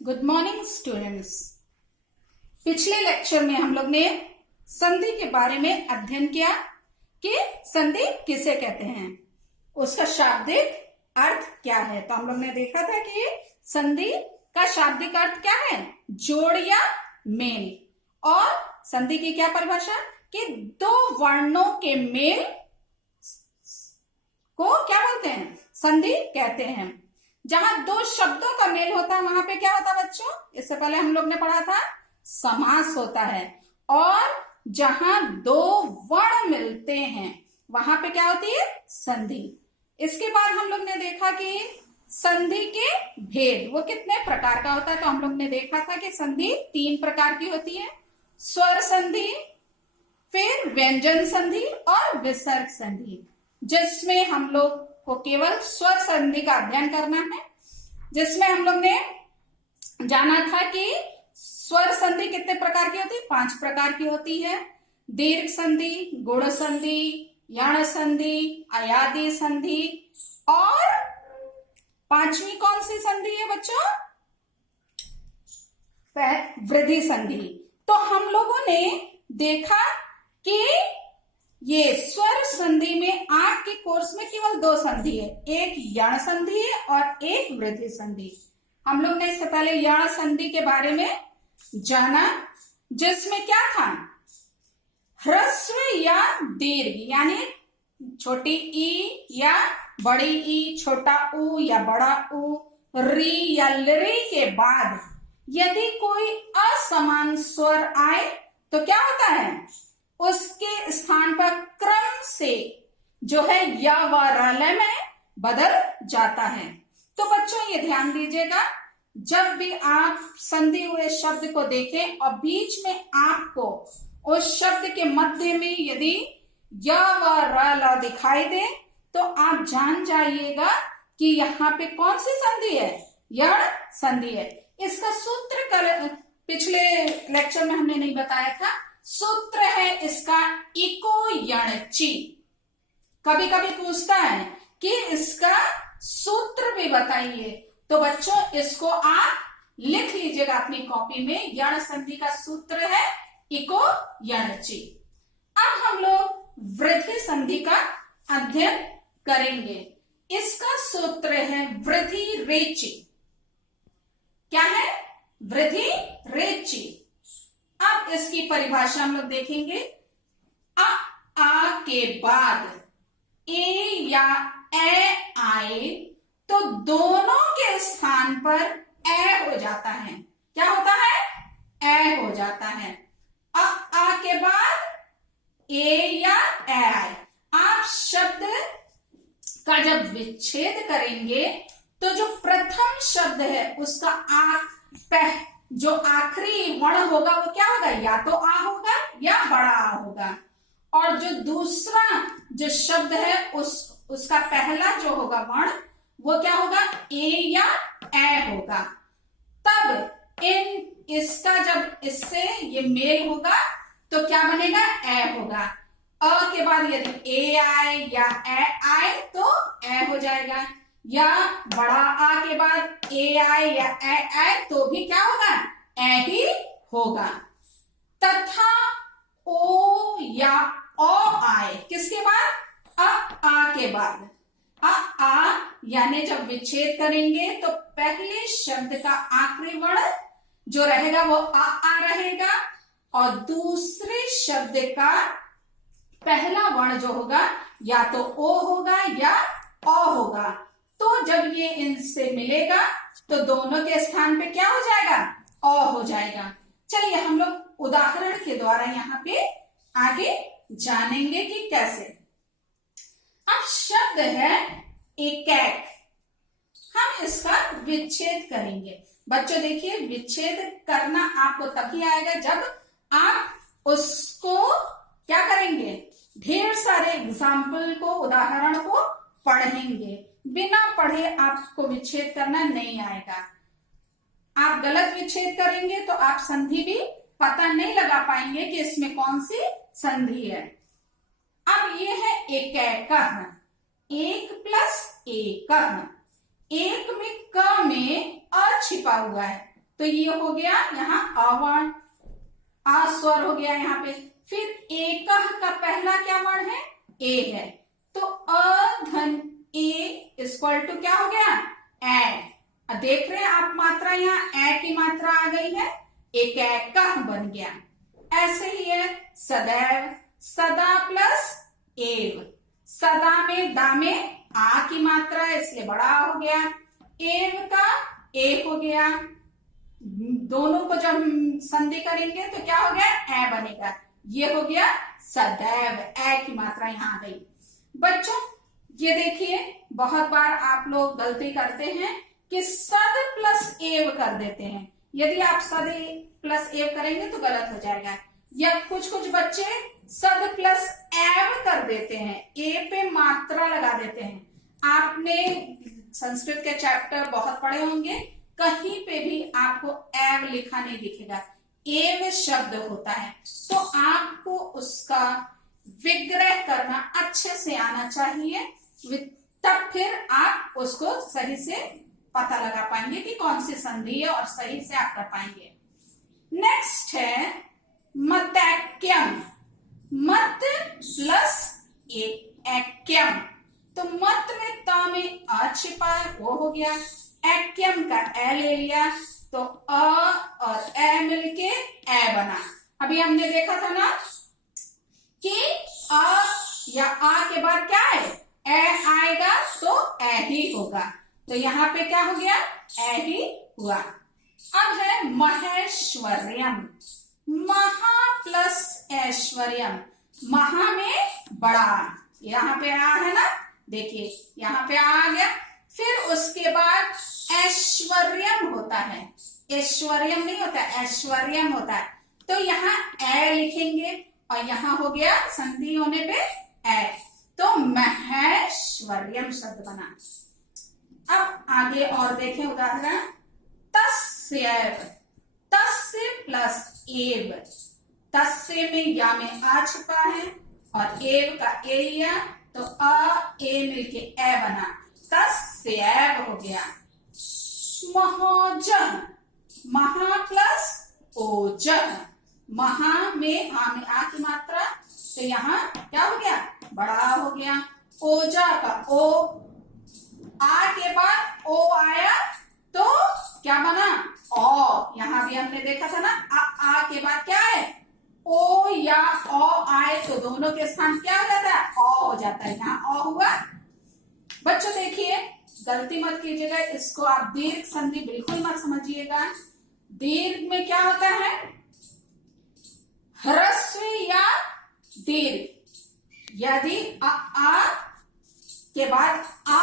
Good morning students. पिछले lecture में हम लोग ने संधि के बारे में अध्ययन किया कि संधि किसे कहते हैं, उसका शाब्दिक अर्थ क्या है। तो हम लोग ने देखा था कि संधि का शाब्दिक अर्थ क्या है, जोड़ या मेल। और संधि की क्या परिभाषा कि दो वर्णों के मेल को क्या बोलते हैं, संधि कहते हैं। जहां दो शब्दों का मेल होता है वहां पे क्या होता है बच्चों, इससे पहले हम लोग ने पढ़ा था समास होता है। और जहां दो वर्ण मिलते हैं वहां पे क्या होती है, संधि। इसके बाद हम लोग ने देखा कि संधि के भेद वो कितने प्रकार का होता है। तो हम लोग ने देखा था कि संधि 3 प्रकार की होती है, स्वर संधि, फिर व्यंजन संधि और विसर्ग संधि, जिसमें हम लोग को केवल स्वर संधि का अध्ययन करना है। जिसमें हम लोग ने जाना था कि स्वर संधि कितने प्रकार की होती है, 5 प्रकार की होती है। दीर्घ संधि, गुण संधि, यण संधि, अयादि संधि, और 5वीं कौन सी संधि है बच्चों, वृद्धि संधि। तो हम लोगों ने देखा कि ये स्वर संधि में आपके कोर्स में केवल 2 संधि है, एक यण संधि है और एक वृद्धि संधि। हम लोग ने इससे पहले यण संधि के बारे में जाना, जिसमें क्या था, ह्रस्व या दीर्घ यानी छोटी ई या बड़ी ई, छोटा ऊ या बड़ा ऊ, री या लरी के बाद यदि कोई असमान स्वर आए तो क्या होता है, उसके स्थान पर क्रम से जो है या व रलय में बदल जाता है। तो बच्चों ये ध्यान दीजिएगा, जब भी आप संधि हुए शब्द को देखें और बीच में आपको उस शब्द के मध्य में यदि या व रल दिखाई दे तो आप जान जाइएगा कि यहाँ पे कौन सी संधि है, यण संधि है। इसका सूत्र पिछले लेक्चर में हमने नहीं बताया था। सूत्र है इसका इको यणची। कभी कभी पूछता है कि इसका सूत्र भी बताइए, तो बच्चों इसको आप लिख लीजिएगा अपनी कॉपी में। यण संधि का सूत्र है इको यणची। अब हम लोग वृद्धि संधि का अध्ययन करेंगे। इसका सूत्र है वृद्धि रेची। क्या है, वृद्धि रेची। अब इसकी परिभाषा हम लोग देखेंगे। आ के बाद ए या ए आए तो दोनों के स्थान पर ए हो जाता है। क्या होता है, ए हो जाता है। आ के बाद ए या ए आए, आप शब्द का जब विच्छेद करेंगे तो जो प्रथम शब्द है उसका जो आखिरी वर्ण होगा वो क्या होगा, या तो आ होगा या बड़ा आ होगा। और जो दूसरा जो शब्द है उसका पहला जो होगा वर्ण वो क्या होगा, ए या ए होगा। तब इसका जब इससे ये मेल होगा तो क्या बनेगा, ए होगा। अ के बाद यदि ए आए या ए आए तो ए हो जाएगा, या बड़ा आ के बाद ए आए या ए आए तो भी क्या होगा, ए ही होगा। तथा ओ या ओ आए किसके बाद, आ के बाद। आ यानी जब विच्छेद करेंगे तो पहले शब्द का आखिरी वर्ण जो रहेगा वो आ रहेगा, और दूसरे शब्द का पहला वर्ण जो होगा या तो ओ होगा या अ होगा। तो जब ये इनसे मिलेगा तो दोनों के स्थान पे क्या हो जाएगा, अ हो जाएगा। चलिए हम लोग उदाहरण के द्वारा यहाँ पे आगे जानेंगे कि कैसे। अब शब्द है एकैक, हम इसका विच्छेद करेंगे। बच्चों देखिए, विच्छेद करना आपको तभी आएगा जब आप उसको क्या करेंगे, ढेर सारे एग्जाम्पल को, उदाहरण को पढ़ेंगे। बिना पढ़े आपको विच्छेद करना नहीं आएगा। आप गलत विच्छेद करेंगे तो आप संधि भी पता नहीं लगा पाएंगे कि इसमें कौन सी संधि है। अब ये है एकैकः, 1 + एकः। एक में क में अ छिपा हुआ है तो ये हो गया यहाँ अवर्ण, अस्वर हो गया यहाँ पे। फिर एकह का पहला क्या वर्ण है? ए है, तो अ धन ए इक्वल टू क्या हो गया? ए। देख रहे हैं आप मात्रा, यहाँ ए की मात्रा आ गई है, एक एकह बन गया। ऐसे ही है सदैव, सदा प्लस एव, सदा में दा में आ की मात्रा है इसलिए बड़ा हो गया, एव का ए हो गया। दोनों को जब संधि करेंगे तो क्या हो गया? ए बनेगा। ये हो गया सदैव, ए की मात्रा यहां आ गई। बच्चों ये देखिए, बहुत बार आप लोग गलती करते हैं कि सद प्लस एव कर देते हैं। यदि आप सद प्लस एव करेंगे तो गलत हो जाएगा। या कुछ बच्चे सद प्लस एव कर देते हैं, ए पे मात्रा लगा देते हैं। आपने संस्कृत के चैप्टर बहुत पढ़े होंगे, कहीं पे भी आपको एव लिखा नहीं दिखेगा, एव शब्द होता है। तो आपको उसका विग्रह करना अच्छे से आना चाहिए, तब फिर आप उसको सही से पता लगा पाएंगे कि कौन सी संधि है और सही से आप कर पाएंगे। नेक्स्ट है मतैक्यम, मत प्लस एक्यम। तो मत में त में अ छिपा है, वो हो गया। एक्यम का ए ले लिया तो अ और ए मिलके ए बना। अभी हमने देखा था ना कि अ या आ के बाद क्या है? ए आएगा तो ए ही होगा, तो यहाँ पे क्या हो गया? ए ही हुआ। अब है महेश्वर्यम, महा प्लस ऐश्वर्यम, महा में बड़ा, यहाँ पे आ है ना, देखिए यहाँ पे आ गया। फिर उसके बाद ऐश्वर्यम होता है, ऐश्वर्यम नहीं होता, ऐश्वर्यम होता है। तो यहाँ ए लिखेंगे और यहाँ हो गया संधि होने पे ए, तो महेश्वर्यम शब्द बना। अब आगे और देखें उदाहरण, तस्यैव, तस्य प्लस एव, तस्य में या में आ छिपा है और एव का ए लिया तो अ ए मिलके ए बना, तस्यैव हो गया। महोजः, महा प्लस ओजः, महा में आ की मात्रा, तो यहाँ क्या हो गया? बड़ा हो गया। ओजा का ओ, आ के बाद ओ आया तो क्या बना? ओ। यहाँ भी हमने देखा था ना, आ के बाद क्या है? ओ या ओ आए तो दोनों के स्थान क्या हो जाता है? ओ हो जाता है, यहाँ ओ हुआ। बच्चों देखिए, गलती मत कीजिएगा, इसको आप दीर्घ संधि बिल्कुल मत समझिएगा। दीर्घ में क्या होता है? ह्रस्व या दीर्घ। यदि आ के बाद आ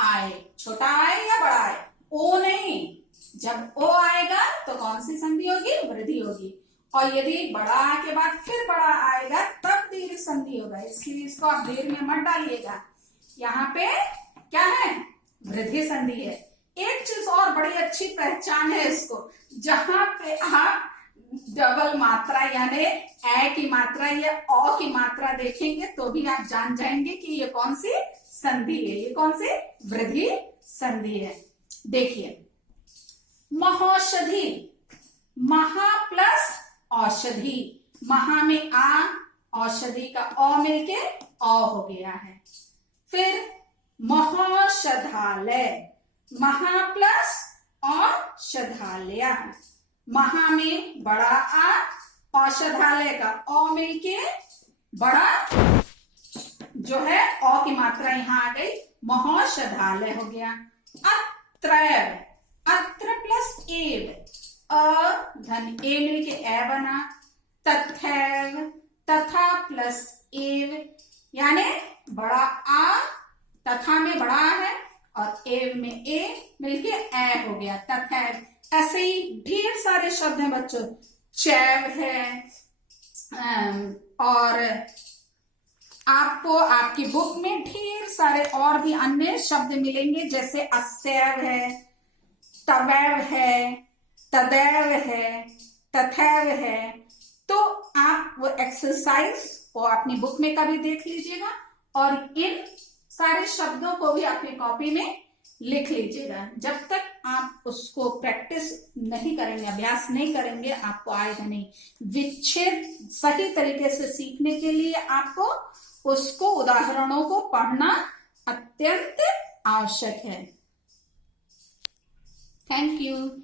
आए, छोटा आए या बड़ा आए, ओ नहीं। जब ओ आएगा तो कौन सी संधि होगी? वृद्धि होगी। और यदि बड़ा आ के बाद फिर बड़ा आएगा तब दीर्घ संधि होगा, इसलिए इसको आप दीर्घ में मत डालिएगा। यहाँ पे क्या है? वृद्धि संधि है। एक चीज और बड़ी अच्छी पहचान है इसको, जहां पे आप डबल मात्रा यानी ए की मात्रा या ओ की मात्रा देखेंगे तो भी आप जान जाएंगे कि ये कौन सी संधि है, ये कौन सी वृद्धि संधि है। देखिए, महौषधि, महा प्लस औषधि, महा में आ, औषधि का औ मिलके औ हो गया है। फिर महौषधालय, महा प्लस औषधालय, महा में बड़ा आ, औषधालय का औ मिलके बड़ा जो है औ की मात्रा यहाँ आ गई, महौषधालय हो गया। अत्रैव, अत्र प्लस एव, अ धन ए मिलके ए बना। तथैव, तथा प्लस एव, यानी बड़ा आ, तथा में बड़ा है और एव में ए मिलके ए हो गया, तथैव। ऐसे ही ढेर सारे शब्द हैं बच्चों, चैव है, और आपको आपकी बुक में ढेर सारे और भी अन्य शब्द मिलेंगे, जैसे अस्यैव है, तवैव है, तदैव है, तथैव है। तो आप वो एक्सरसाइज को अपनी बुक में कभी देख लीजिएगा और इन सारे शब्दों को भी अपनी कॉपी में लिख लीजिएगा। जब तक आप उसको प्रैक्टिस नहीं करेंगे, अभ्यास नहीं करेंगे, आपको आएगा नहीं। विच्छेद सही तरीके से सीखने के लिए आपको उसको, उदाहरणों को पढ़ना अत्यंत आवश्यक है। Thank you.